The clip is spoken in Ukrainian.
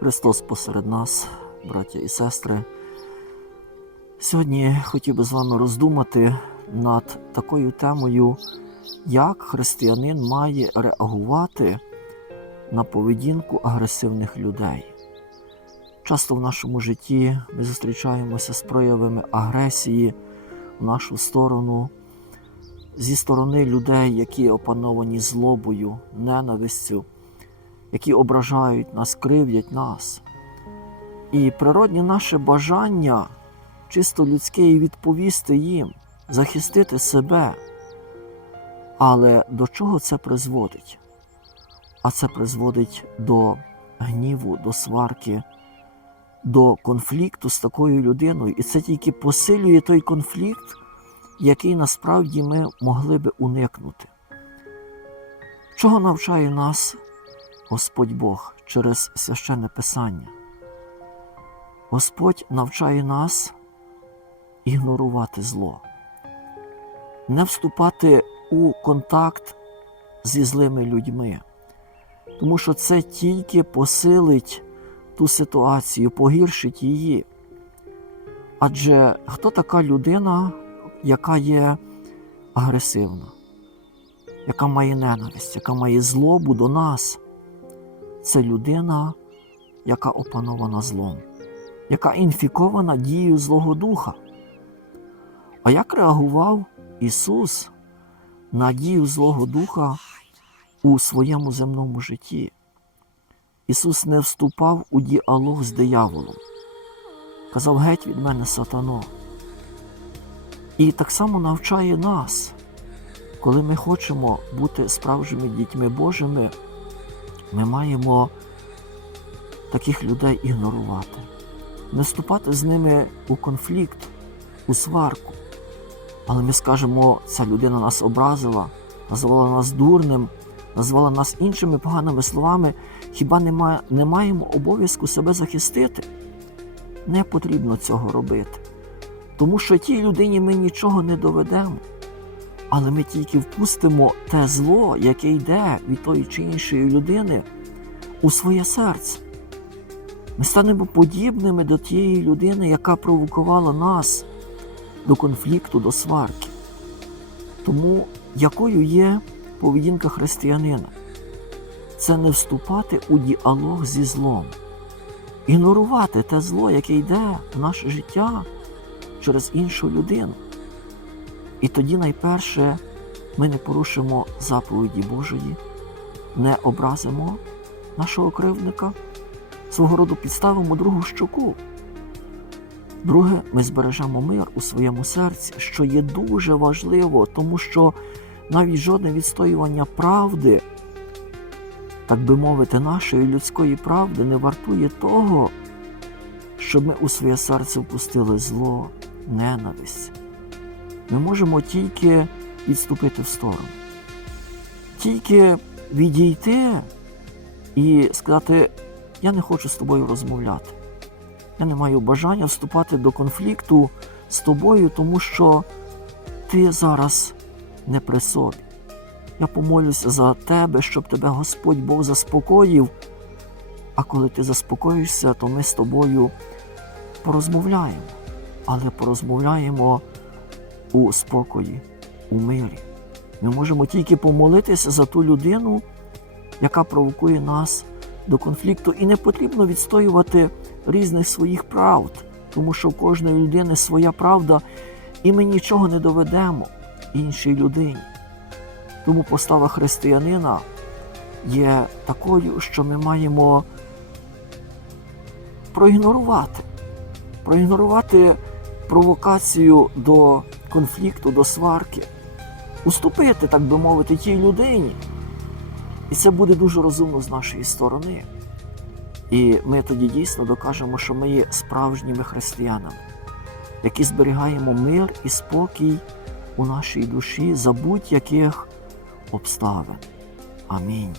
Христос посеред нас, браття і сестри. Сьогодні хотів би з вами роздумати над такою темою, як християнин має реагувати на поведінку агресивних людей. Часто в нашому житті ми зустрічаємося з проявами агресії в нашу сторону, зі сторони людей, які опановані злобою, ненавистю, які ображають нас, кривдять нас. І природне наше бажання, чисто людське, і відповісти їм, захистити себе. Але до чого це призводить? А це призводить до гніву, до сварки, до конфлікту з такою людиною. І це тільки посилює той конфлікт, який насправді ми могли би уникнути. Чого навчає нас Господь Бог через священне Писання? Господь навчає нас ігнорувати зло, не вступати у контакт зі злими людьми, тому що це тільки посилить ту ситуацію, погіршить її. Адже хто така людина, яка є агресивна, яка має ненависть, яка має злобу до нас? Це людина, яка опанована злом, яка інфікована дією Злого Духа. А як реагував Ісус на дію Злого Духа у своєму земному житті? Ісус не вступав у діалог з дияволом. Казав геть від мене сатано. І так само навчає нас, коли ми хочемо бути справжніми дітьми Божими, ми маємо таких людей ігнорувати, не вступати з ними у конфлікт, у сварку. Але ми скажемо, ця людина нас образила, назвала нас дурним, назвала нас іншими поганими словами. Хіба не, має, не маємо обов'язку себе захистити? Не потрібно цього робити. Тому що тій людині ми нічого не доведемо. Але ми тільки впустимо те зло, яке йде від тої чи іншої людини, у своє серце. Ми станемо подібними до тієї людини, яка провокувала нас до конфлікту, до сварки. Тому якою є поведінка християнина? Це не вступати у діалог зі злом, ігнорувати те зло, яке йде в наше життя через іншу людину. І тоді найперше ми не порушимо заповіді Божої, не образимо нашого кривдника, свого роду підставимо другу щоку. Друге, ми збережемо мир у своєму серці, що є дуже важливо, тому що навіть жодне відстоювання правди, так би мовити, нашої людської правди не вартує того, щоб ми у своє серце впустили зло, ненависть. Ми можемо тільки відступити в сторону, тільки відійти і сказати: я не хочу з тобою розмовляти. Я не маю бажання вступати до конфлікту з тобою, тому що ти зараз не при собі. Я помолюся за тебе, щоб тебе Господь Бог заспокоїв. А коли ти заспокоїшся, то ми з тобою порозмовляємо, але порозмовляємо у спокої, у мирі. Ми можемо тільки помолитися за ту людину, яка провокує нас до конфлікту, і не потрібно відстоювати різних своїх правд, тому що в кожної людини своя правда, і ми нічого не доведемо іншій людині. Тому постава християнина є такою, що ми маємо проігнорувати, проігнорувати провокацію до конфлікту, до сварки, уступити, так би мовити, тій людині. І це буде дуже розумно з нашої сторони. І ми тоді дійсно докажемо, що ми є справжніми християнами, які зберігаємо мир і спокій у нашій душі за будь-яких обставин. Амінь.